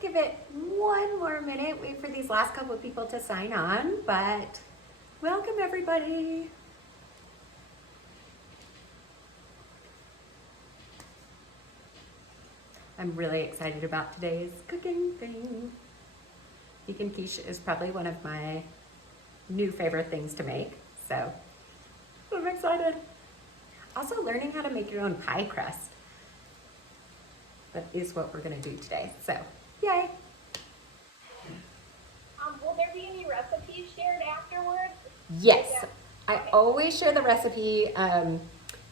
give it one more minute, wait for these last couple of people to sign on, but welcome everybody. I'm really excited about today's cooking thing. Vegan quiche is probably one of my new favorite things to make, so I'm excited. Also learning how to make your own pie crust. That is what we're gonna do today, so yay. Will there be any recipes shared afterwards? Yes, I always share the recipe.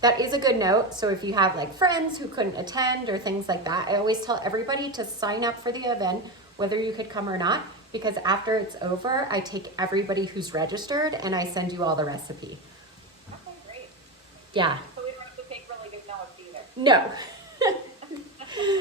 That is a good note. So if you have like friends who couldn't attend or things like that, I always tell everybody to sign up for the event, whether you could come or not, because after it's over, I take everybody who's registered and I send you all the recipe. Okay, great. Yeah. So we don't have to take really good notes either. No.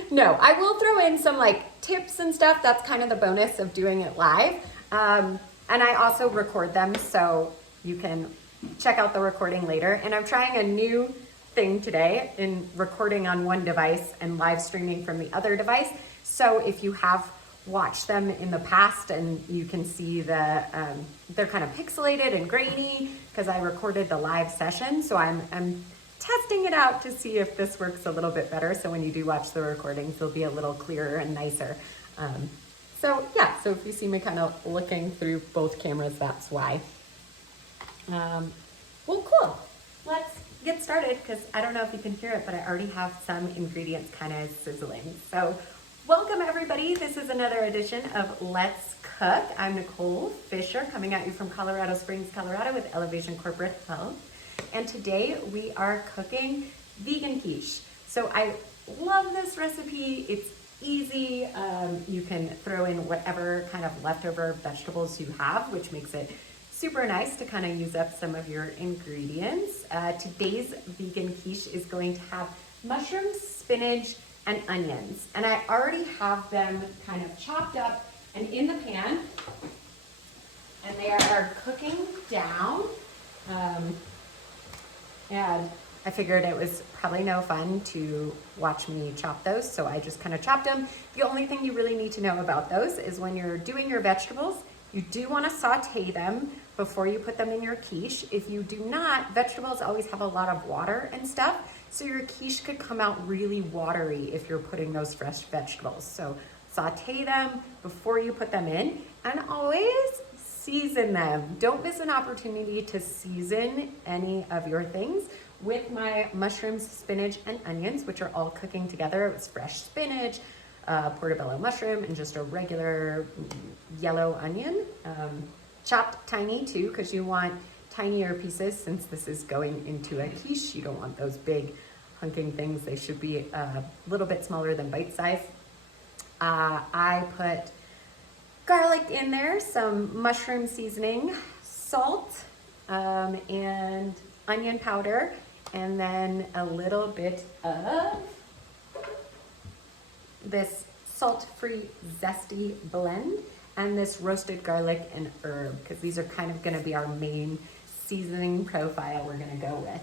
No, I will throw in some like tips and stuff. That's kind of the bonus of doing it live. And I also record them so you can check out the recording later. And I'm trying a new thing today in recording on one device and live streaming from the other device. So if you have watched them in the past and you can see they're kind of pixelated and grainy because I recorded the live session. So I'm testing it out to see if this works a little bit better. So when you do watch the recordings, they'll be a little clearer and nicer. So if you see me kind of looking through both cameras, that's why. Well, cool. Let's get started because I don't know if you can hear it, but I already have some ingredients kind of sizzling. So welcome everybody. This is another edition of Let's Cook. I'm Nicole Fisher coming at you from Colorado Springs, Colorado with Elevation Corporate Health. And today we are cooking vegan quiche. So I love this recipe. It's easy. You can throw in whatever kind of leftover vegetables you have, which makes it super nice to kind of use up some of your ingredients. Today's vegan quiche is going to have mushrooms, spinach, and onions. And I already have them kind of chopped up and in the pan. And they are cooking down. And I figured it was probably no fun to watch me chop those, so I just kind of chopped them. The only thing you really need to know about those is when you're doing your vegetables, you do want to saute them before you put them in your quiche. If you do not, vegetables always have a lot of water and stuff, so your quiche could come out really watery if you're putting those fresh vegetables. So saute them before you put them in, and always season them. Don't miss an opportunity to season any of your things with my mushrooms, spinach, and onions, which are all cooking together. It was fresh spinach, portobello mushroom, and just a regular yellow onion. Chopped tiny too, because you want tinier pieces since this is going into a quiche. You don't want those big hunking things. They should be a little bit smaller than bite size. I put garlic in there, some mushroom seasoning, salt, and onion powder, and then a little bit of this salt-free zesty blend, and this roasted garlic and herb, because these are kind of gonna be our main seasoning profile we're gonna go with.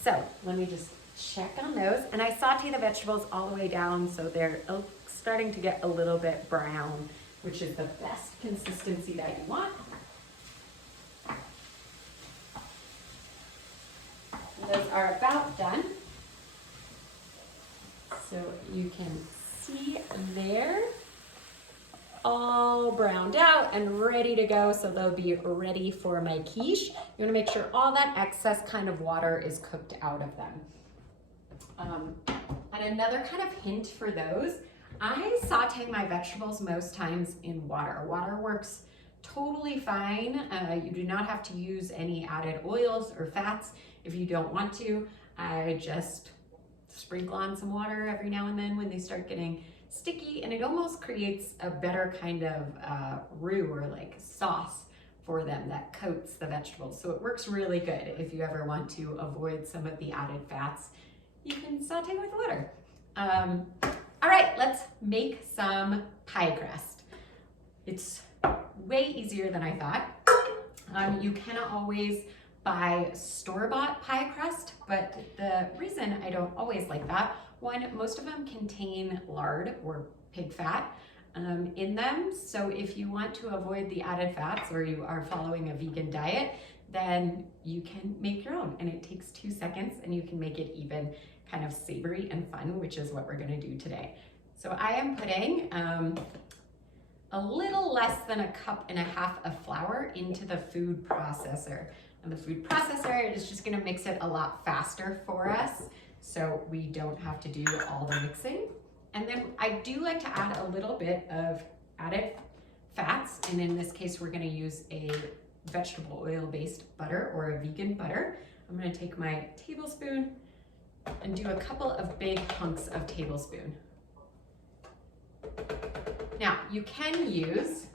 So let me just check on those. And I saute the vegetables all the way down so they're starting to get a little bit brown, which is the best consistency that you want. And those are about done. So you can see they're all browned out and ready to go, so they'll be ready for my quiche. You wanna make sure all that excess kind of water is cooked out of them. And another kind of hint for those, I saute my vegetables most times in water. Water works totally fine. You do not have to use any added oils or fats if you don't want to. I just sprinkle on some water every now and then when they start getting sticky, and it almost creates a better kind of roux or like sauce for them that coats the vegetables. So it works really good if you ever want to avoid some of the added fats. You can saute with water. All right, let's make some pie crust. It's way easier than I thought. You cannot always buy store-bought pie crust, but the reason I don't always like that, one, most of them contain lard or pig fat in them. So if you want to avoid the added fats or you are following a vegan diet, then you can make your own, and it takes 2 seconds and you can make it even kind of savory and fun, which is what we're gonna do today. So I am putting a little less than 1.5 cups of flour into the food processor. And the food processor is just gonna mix it a lot faster for us, so we don't have to do all the mixing. And then I do like to add a little bit of added fats, and in this case, we're gonna use a vegetable oil-based butter or a vegan butter. I'm gonna take my tablespoon and do a couple of big hunks of tablespoon. Now, you can use,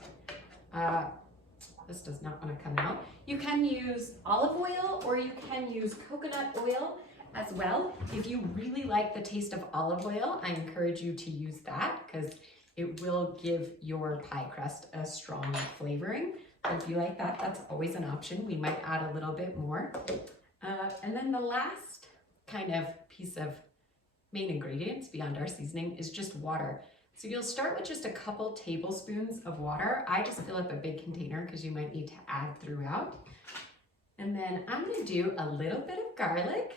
this does not want to come out, you can use olive oil or you can use coconut oil as well. If you really like the taste of olive oil, I encourage you to use that because it will give your pie crust a strong flavoring. If you like that, that's always an option. We might add a little bit more. And then the last kind of piece of main ingredients beyond our seasoning is just water. So you'll start with just a couple tablespoons of water. I just fill up a big container because you might need to add throughout. And then I'm gonna do a little bit of garlic,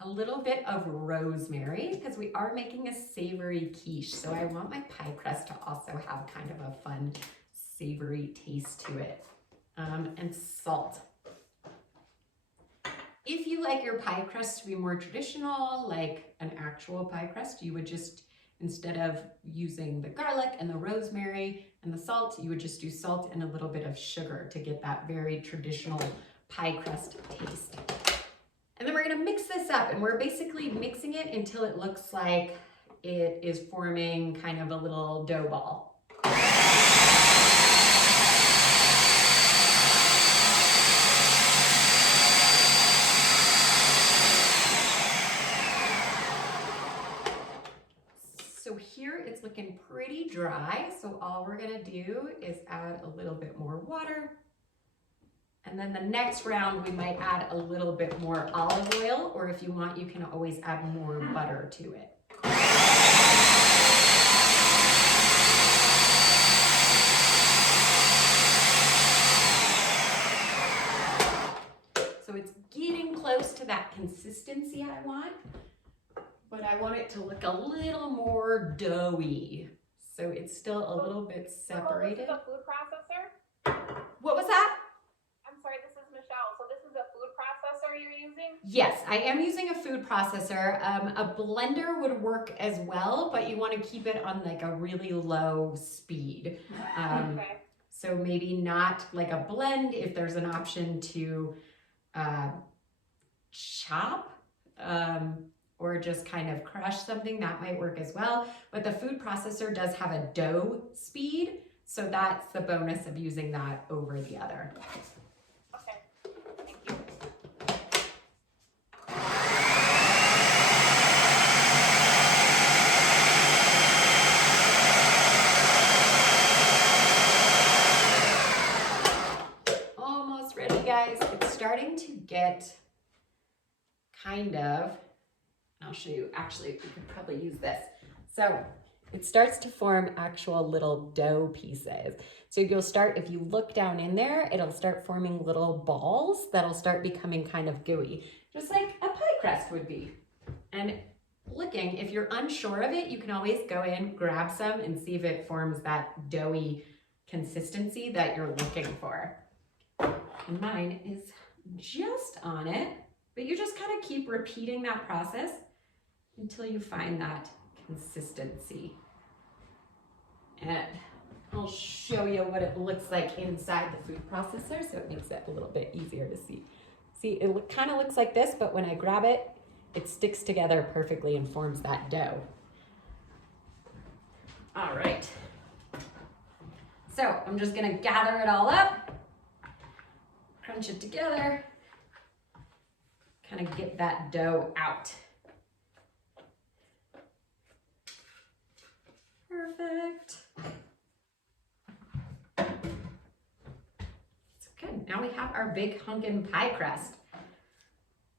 a little bit of rosemary, because we are making a savory quiche. So I want my pie crust to also have kind of a fun, savory taste to it. And salt. If you like your pie crust to be more traditional, like an actual pie crust, you would just, instead of using the garlic and the rosemary and the salt, you would just do salt and a little bit of sugar to get that very traditional pie crust taste. And then we're gonna mix this up, and we're basically mixing it until it looks like it is forming kind of a little dough ball. So here it's looking pretty dry. So all we're gonna do is add a little bit more water. And then the next round, we might add a little bit more olive oil, or if you want, you can always add more butter to it. So it's getting close to that consistency I want, but I want it to look a little more doughy. So it's still a little bit separated. This is a food processor? What was that? I'm sorry, this is Michelle. So this is a food processor you're using? Yes, I am using a food processor. A blender would work as well, but you want to keep it on like a really low speed. Okay. So maybe not like a blend if there's an option to chop or just kind of crush something, that might work as well. But the food processor does have a dough speed, so that's the bonus of using that over the other. Okay, thank you. Almost ready, guys. It's starting to get kind of, I'll show you, actually, we could probably use this. So it starts to form actual little dough pieces. So you'll start, if you look down in there, it'll start forming little balls that'll start becoming kind of gooey, just like a pie crust would be. And looking, if you're unsure of it, you can always go in, grab some, and see if it forms that doughy consistency that you're looking for. And mine is just on it, but you just kind of keep repeating that process until you find that consistency. And I'll show you what it looks like inside the food processor, so it makes it a little bit easier to see. See, it kind of looks like this, but when I grab it, it sticks together perfectly and forms that dough. All right. So I'm just gonna gather it all up, crunch it together, kind of get that dough out. Perfect. It's good. Now we have our big hunkin' pie crust.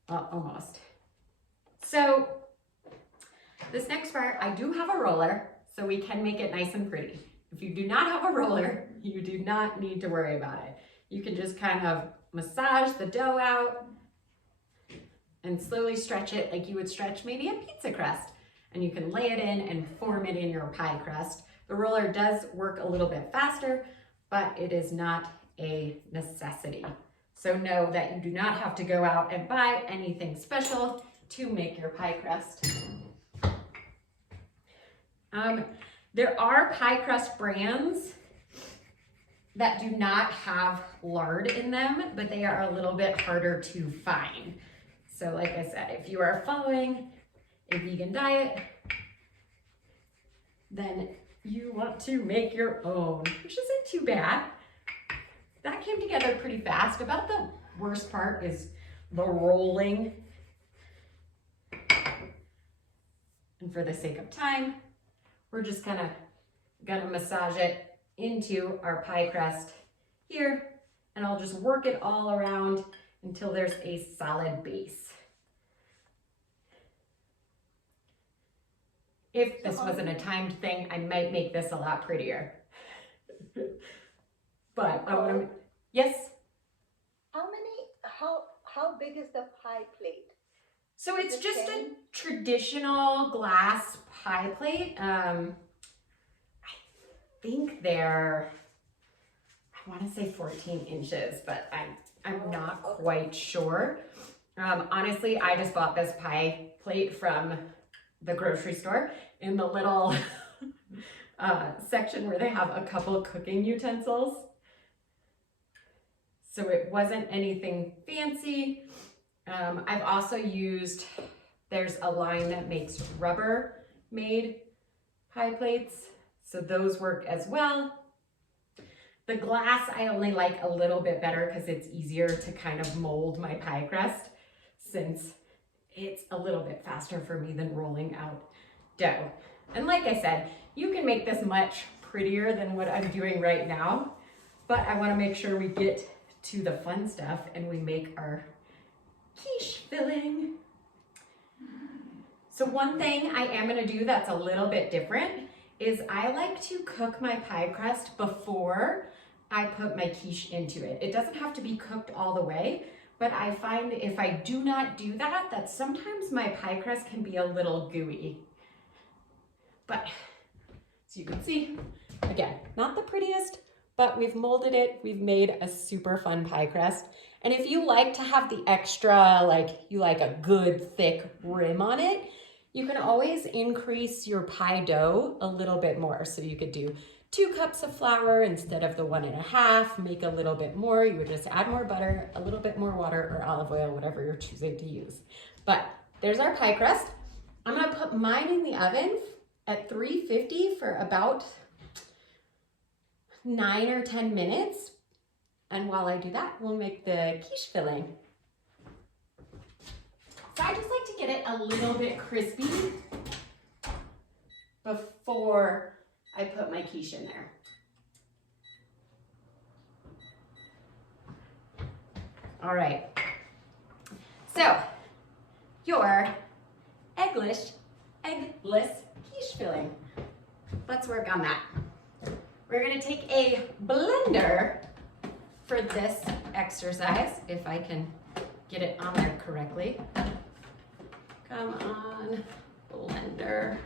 Well, almost. So this next part, I do have a roller. so we can make it nice and pretty. If you do not have a roller, you do not need to worry about it. You can just kind of massage the dough out and slowly stretch it like you would stretch maybe a pizza crust. And you can lay it in and form it in your pie crust. The roller does work a little bit faster, but it is not a necessity. So know that you do not have to go out and buy anything special to make your pie crust. There are pie crust brands that do not have lard in them, but they are a little bit harder to find. So like I said, if you are following a vegan diet, then you want to make your own, which isn't too bad. That came together pretty fast. About the worst part is the rolling. And for the sake of time, we're just kind of gonna massage it into our pie crust here, and I'll just work it all around until there's a solid base. If this wasn't a timed thing, I might make this a lot prettier. But I want to, yes? How big is the pie plate? So it's just a traditional glass pie plate. I think they're, I want to say 14 inches, but I'm not quite sure. Honestly, I just bought this pie plate from the grocery store in the little section where they have a couple cooking utensils. So it wasn't anything fancy. I've also used, there's a line that makes rubber made pie plates. So those work as well. The glass I only like a little bit better because it's easier to kind of mold my pie crust, since it's a little bit faster for me than rolling out dough. And like I said, you can make this much prettier than what I'm doing right now, but I want to make sure we get to the fun stuff and we make our quiche filling. So one thing I am going to do that's a little bit different is I like to cook my pie crust before I put my quiche into it. It doesn't have to be cooked all the way, but I find if I do not do that, that sometimes my pie crust can be a little gooey. But, so you can see, again, not the prettiest, but we've molded it. We've made a super fun pie crust. And if you like to have the extra, like you like a good thick rim on it, you can always increase your pie dough a little bit more. So you could do 2 cups of flour instead of the 1.5, make a little bit more. You would just add more butter, a little bit more water or olive oil, whatever you're choosing to use. But there's our pie crust. I'm gonna put mine in the oven at 350 for about 9 or 10 minutes. And while I do that, we'll make the quiche filling. So I just like to get it a little bit crispy before I put my quiche in there. All right. So your eggless quiche filling. Let's work on that. We're gonna take a blender for this exercise, if I can get it on there correctly. Come on, blender.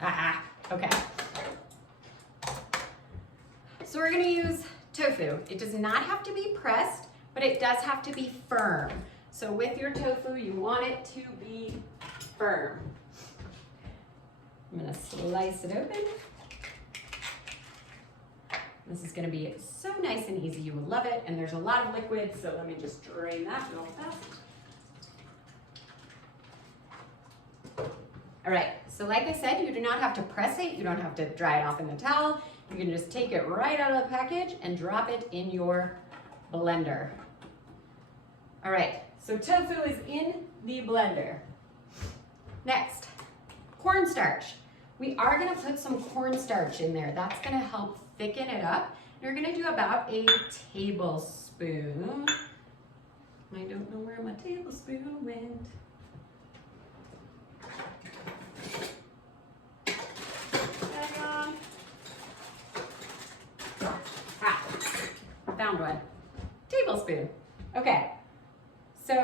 Ah, okay. So we're gonna use tofu. It does not have to be pressed, but it does have to be firm. So with your tofu, you want it to be firm. I'm gonna slice it open. This is gonna be so nice and easy. You will love it. And there's a lot of liquid, so let me just drain that real fast. All right, so like I said, you do not have to press it. You don't have to dry it off in the towel. You can just take it right out of the package and drop it in your blender. All right, so tofu is in the blender. Next, cornstarch. We are gonna put some cornstarch in there. That's gonna help thicken it up. You're gonna do about a tablespoon. I don't know where my tablespoon went.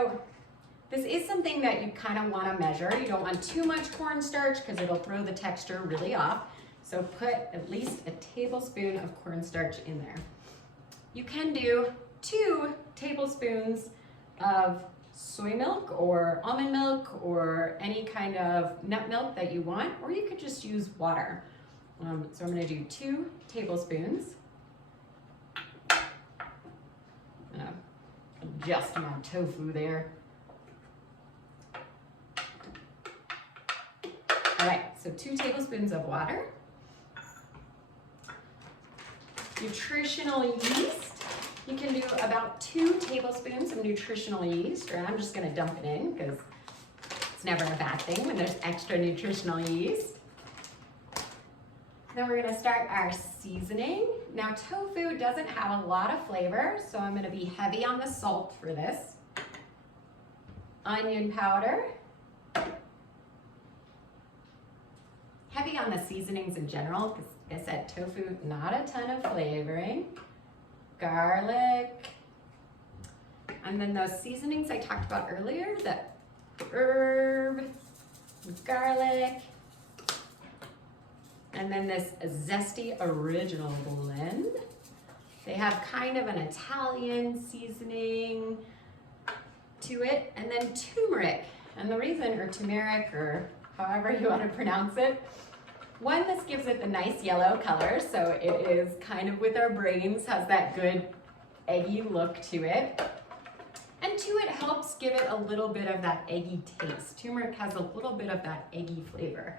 So this is something that you kind of want to measure. You don't want too much cornstarch because it'll throw the texture really off. So put at least a tablespoon of cornstarch in there. You can do 2 tablespoons of soy milk or almond milk or any kind of nut milk that you want, or you could just use water. So I'm going to do 2 tablespoons. I'm going to adjust my tofu there. All right, so 2 tablespoons of water. Nutritional yeast. You can do about 2 tablespoons of nutritional yeast, or I'm just going to dump it in because it's never a bad thing when there's extra nutritional yeast. Then we're going to start our seasoning. Now tofu doesn't have a lot of flavor, so I'm going to be heavy on the salt for this. Onion powder. Heavy on the seasonings in general, because like I said, tofu, not a ton of flavoring. Garlic. And then those seasonings I talked about earlier, the herb, garlic, and then this zesty original blend. They have kind of an Italian seasoning to it, and then turmeric. And the reason, or turmeric, or however you want to pronounce it, one, this gives it the nice yellow color, so it is kind of with our brains, has that good eggy look to it. And 2, it helps give it a little bit of that eggy taste. Turmeric has a little bit of that eggy flavor.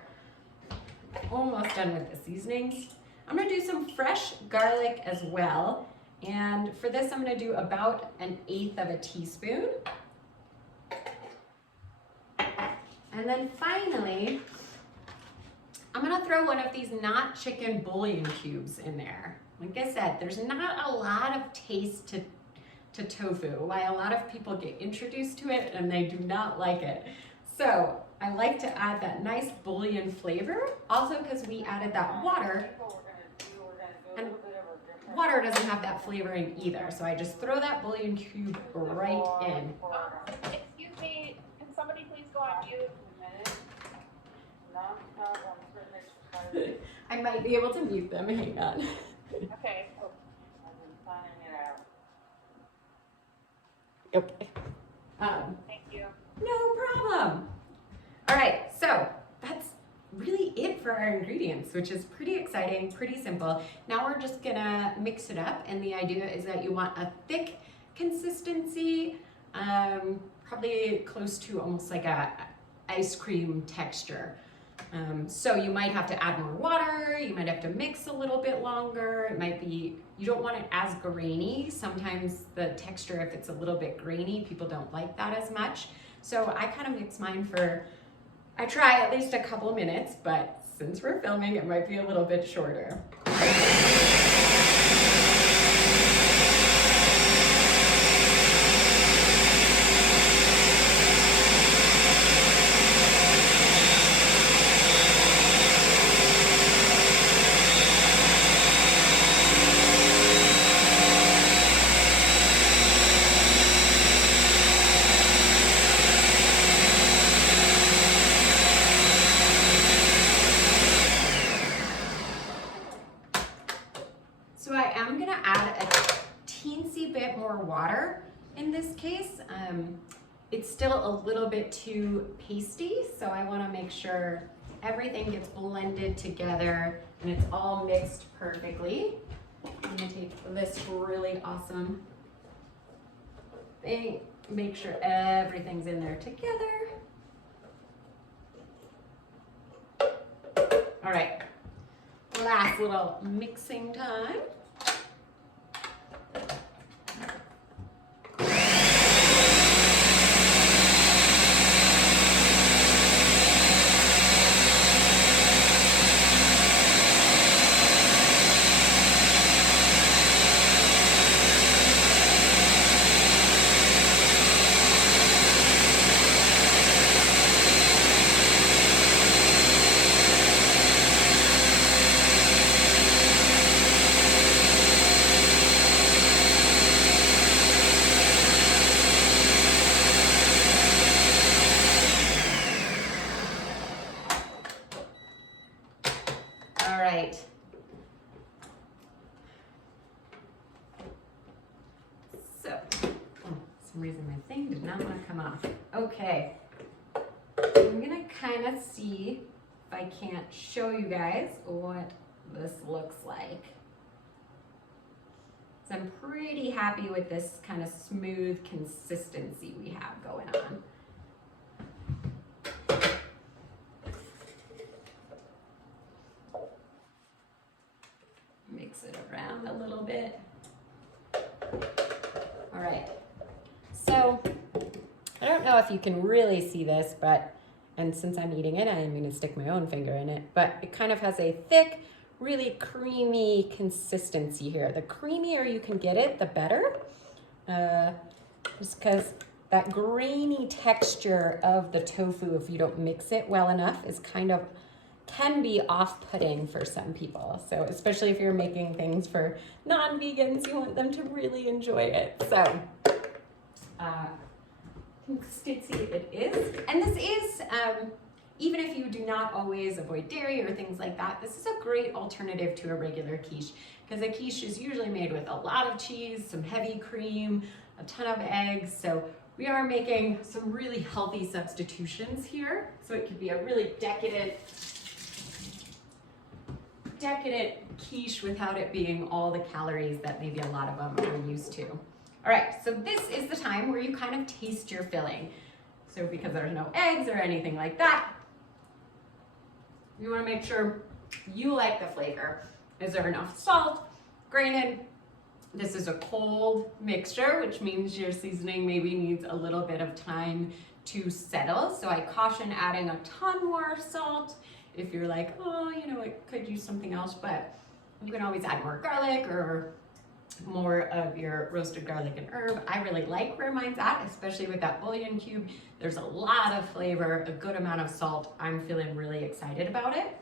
Almost done with the seasonings. I'm gonna do some fresh garlic as well. And for this, I'm gonna do about 1/8 of a teaspoon. And then finally, I'm gonna throw one of these not chicken bouillon cubes in there. Like I said, there's not a lot of taste to tofu, why a lot of people get introduced to it and they do not like it. So I like to add that nice bouillon flavor, also because we added that water, and water doesn't have that flavoring either. So I just throw that bouillon cube right in. Excuse me, can somebody please go on mute? I might be able to mute them, hang on. Okay. Okay. Thank you. No problem. All right, so that's really it for our ingredients, which is pretty exciting, pretty simple. Now we're just gonna mix it up, and the idea is that you want a thick consistency, probably close to almost like a ice cream texture. So you might have to add more water, you might have to mix a little bit longer. It might be, you don't want it as grainy. Sometimes the texture, if it's a little bit grainy, people don't like that as much. So I kind of mix mine for, I try at least a couple minutes, but since we're filming, it might be a little bit shorter. So I am gonna add a teensy bit more water in this case. It's still a little bit too pasty, so I wanna make sure everything gets blended together and it's all mixed perfectly. I'm gonna take this really awesome thing, make sure everything's in there together. All right, last little mixing time. reason my thing did not want to come off. Okay. So I'm gonna kind of see if I can't show you guys what this looks like. So I'm pretty happy with this kind of smooth consistency we have going on. Mix it around a little bit. All right, so I don't know if you can really see this, but, and since I'm eating it, I'm gonna stick my own finger in it, but it kind of has a thick, really creamy consistency here. The creamier you can get it, the better. Just because that grainy texture of the tofu, if you don't mix it well enough, is kind of, can be off-putting for some people. So especially if you're making things for non-vegans, you want them to really enjoy it. So consistency it is. And this is, even if you do not always avoid dairy or things like that, this is a great alternative to a regular quiche, because a quiche is usually made with a lot of cheese, some heavy cream, a ton of eggs. So we are making some really healthy substitutions here. So it could be a really decadent quiche without it being all the calories that maybe a lot of them are used to. All right, so this is the time where you kind of taste your filling. So because there's no eggs or anything like that, you want to make sure you like the flavor. Is there enough salt? Granted, this is a cold mixture, which means your seasoning maybe needs a little bit of time to settle. So I caution adding a ton more salt if you're like, oh, you know, I could use something else, but you can always add more garlic or more of your roasted garlic and herb. I really like where mine's at, especially with that bouillon cube. There's a lot of flavor, a good amount of salt. I'm feeling really excited about it.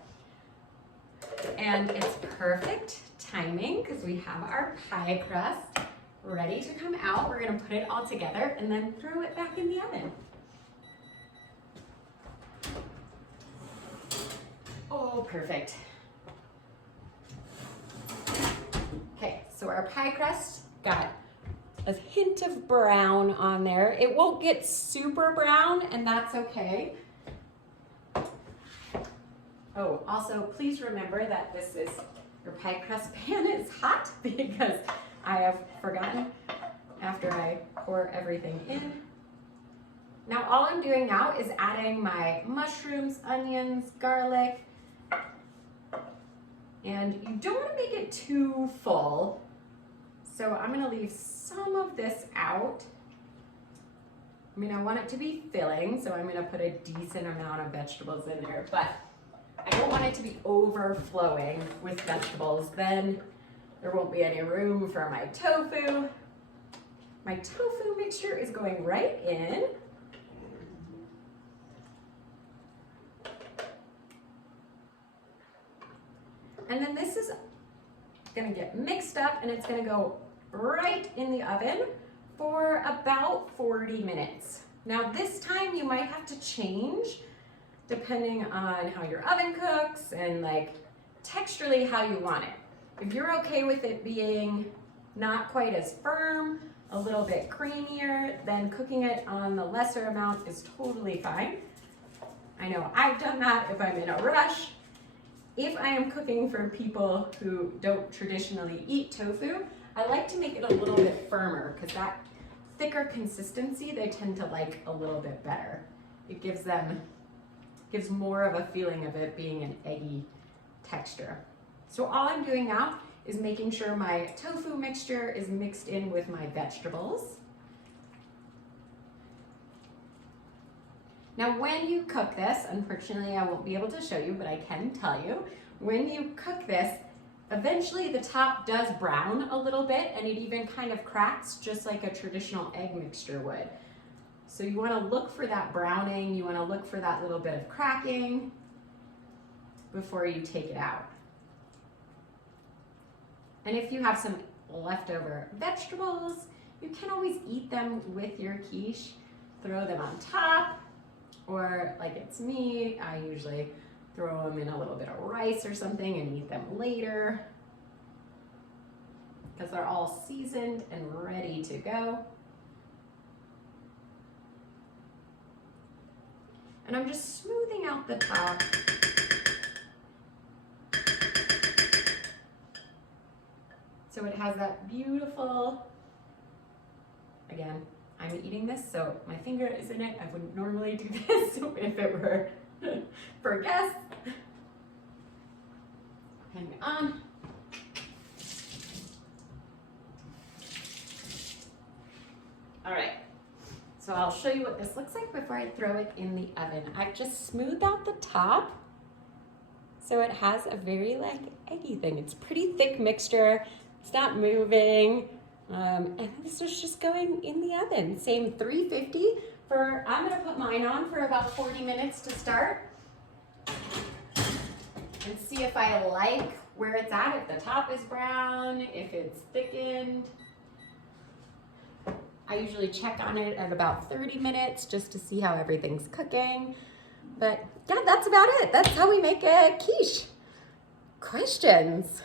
And it's perfect timing because we have our pie crust ready to come out. We're gonna put it all together and then throw it back in the oven. Oh, perfect. Okay, so our pie crust got a hint of brown on there. It won't get super brown, and that's okay. Oh, also, please remember that this is, your pie crust pan is hot because I have forgotten after I pour everything in. Now, all I'm doing now is adding my mushrooms, onions, garlic, and you don't want to make it too full. So I'm gonna leave some of this out. I mean, I want it to be filling, so I'm gonna put a decent amount of vegetables in there, but I don't want it to be overflowing with vegetables. Then there won't be any room for my tofu. My tofu mixture is going right in. And then this is gonna get mixed up and it's gonna go right in the oven for about 40 minutes. Now this time you might have to change depending on how your oven cooks and like texturally how you want it. If you're okay with it being not quite as firm, a little bit creamier, then cooking it on the lesser amount is totally fine. I know I've done that if I'm in a rush. If I am cooking for people who don't traditionally eat tofu, I like to make it a little bit firmer because that thicker consistency they tend to like a little bit better. It gives more of a feeling of it being an eggy texture. So all I'm doing now is making sure my tofu mixture is mixed in with my vegetables. Now when you cook this, unfortunately I won't be able to show you, but I can tell you, when you cook this, eventually the top does brown a little bit and it even kind of cracks just like a traditional egg mixture would. So you want to look for that browning, you want to look for that little bit of cracking before you take it out. And if you have some leftover vegetables, you can always eat them with your quiche, throw them on top. Or like it's me, I usually throw them in a little bit of rice or something and eat them later because they're all seasoned and ready to go. And I'm just smoothing out the top. So it has that beautiful, again, I'm eating this, so my finger is in it. I wouldn't normally do this if it were for guests. Hang on. All right, so I'll show you what this looks like before I throw it in the oven. I've just smoothed out the top, so it has a very like eggy thing. It's pretty thick mixture. It's not moving. And this is just going in the oven. Same 350 for, I'm gonna put mine on for about 40 minutes to start. And see if I like where it's at, if the top is brown, if it's thickened. I usually check on it at about 30 minutes just to see how everything's cooking. But yeah, that's about it. That's how we make a quiche. Questions?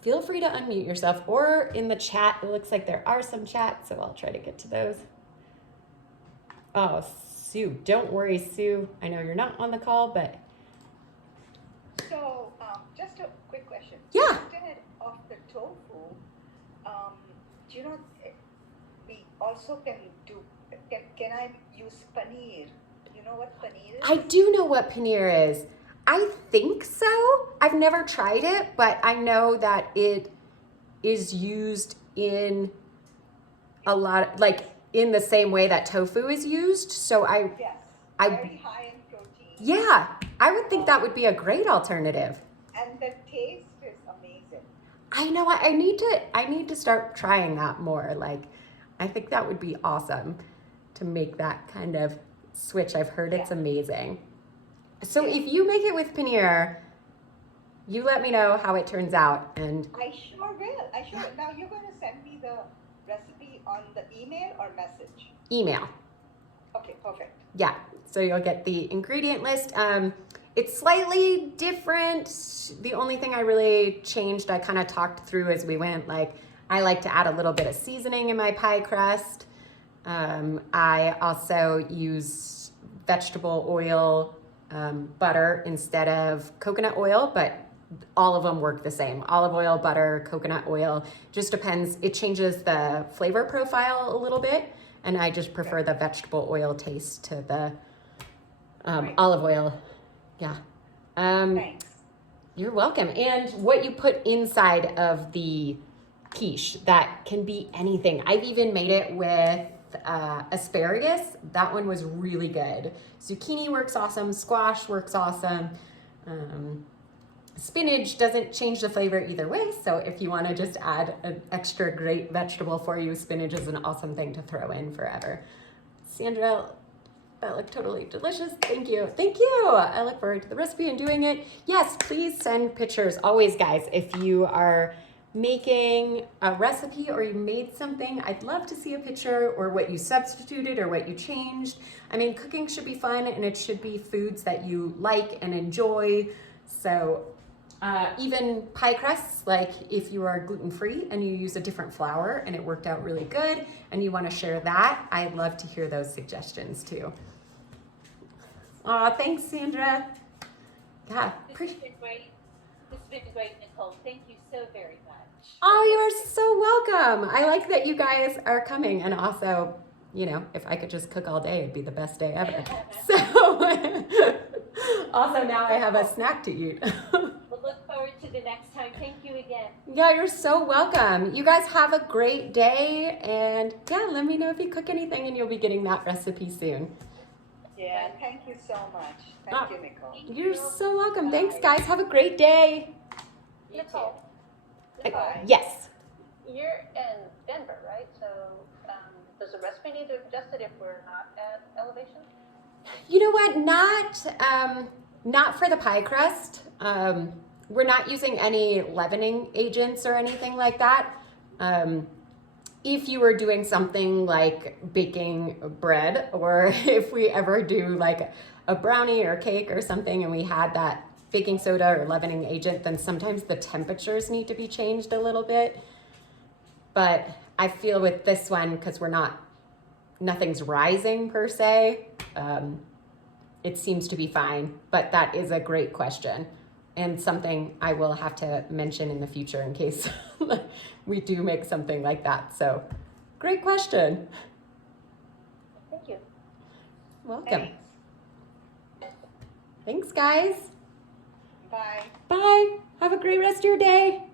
Feel free to unmute yourself or in the chat. It looks like there are some chats, so I'll try to get to those. Oh, Sue, don't worry, Sue. I know you're not on the call, but. So, just a quick question. Yeah. Instead of the tofu, do you know, we also can do, can I use paneer? You know what paneer is? I do know what paneer is. I think so. I've never tried it, but I know that it is used in a lot, like in the same way that tofu is used. So Yes, I very high in protein. yeah, I would think that would be a great alternative. And the taste is amazing. I know I need to start trying that more. Like, I think that would be awesome to make that kind of switch. I've heard it's amazing. So if you make it with paneer, you let me know how it turns out. And I sure will. Now you're going to send me the recipe on the email or message? email. Okay, perfect. Yeah, so you'll get the ingredient list. It's slightly different. The only thing I really changed, I kind of talked through as we went, like I like to add a little bit of seasoning in my pie crust. I also use vegetable oil, butter instead of coconut oil, but all of them work the same. Olive oil, butter, coconut oil, just depends. It changes the flavor profile a little bit, and I just prefer the vegetable oil taste to the olive oil. Yeah. Thanks. You're welcome. And what you put inside of the quiche, that can be anything. I've even made it with asparagus. That one was really good. Zucchini works awesome. Squash works awesome. Spinach doesn't change the flavor either way. So if you want to just add an extra great vegetable for you, spinach is an awesome thing to throw in forever. Sandra, that looked totally delicious. Thank you. Thank you. I look forward to the recipe and doing it. Yes, please send pictures. Always, guys, if you are making a recipe or you made something, I'd love to see a picture or what you substituted or what you changed. I mean, cooking should be fun and it should be foods that you like and enjoy. So even pie crusts, like if you are gluten-free and you use a different flour and it worked out really good and you want to share that, I'd love to hear those suggestions too. Aw, thanks, Sandra. Yeah. This has been great. This has been great, Nicole. Thank you so very much. Oh, you are so welcome. I like that you guys are coming, and also, you know, if I could just cook all day, it'd be the best day ever. So, also now I have a snack to eat. We'll look forward to the next time. Thank you again. Yeah, you're so welcome. You guys have a great day, and yeah, let me know if you cook anything, and you'll be getting that recipe soon. Yeah, thank you so much. Thank you, Nicole. You're so welcome. Thanks, guys. Have a great day. You Nicole. Bye. Yes. You're in Denver, right? So does the recipe need to be adjusted if we're not at elevation? You know what? Not for the pie crust. We're not using any leavening agents or anything like that. If you were doing something like baking bread, or if we ever do like a brownie or cake or something and we had that baking soda or leavening agent, then sometimes the temperatures need to be changed a little bit. But I feel with this one, because we're not nothing's rising per se. It seems to be fine, but that is a great question and something I will have to mention in the future in case we do make something like that. So great question. Thank you. Welcome. Thanks. Thanks, guys. Bye. Bye. Have a great rest of your day.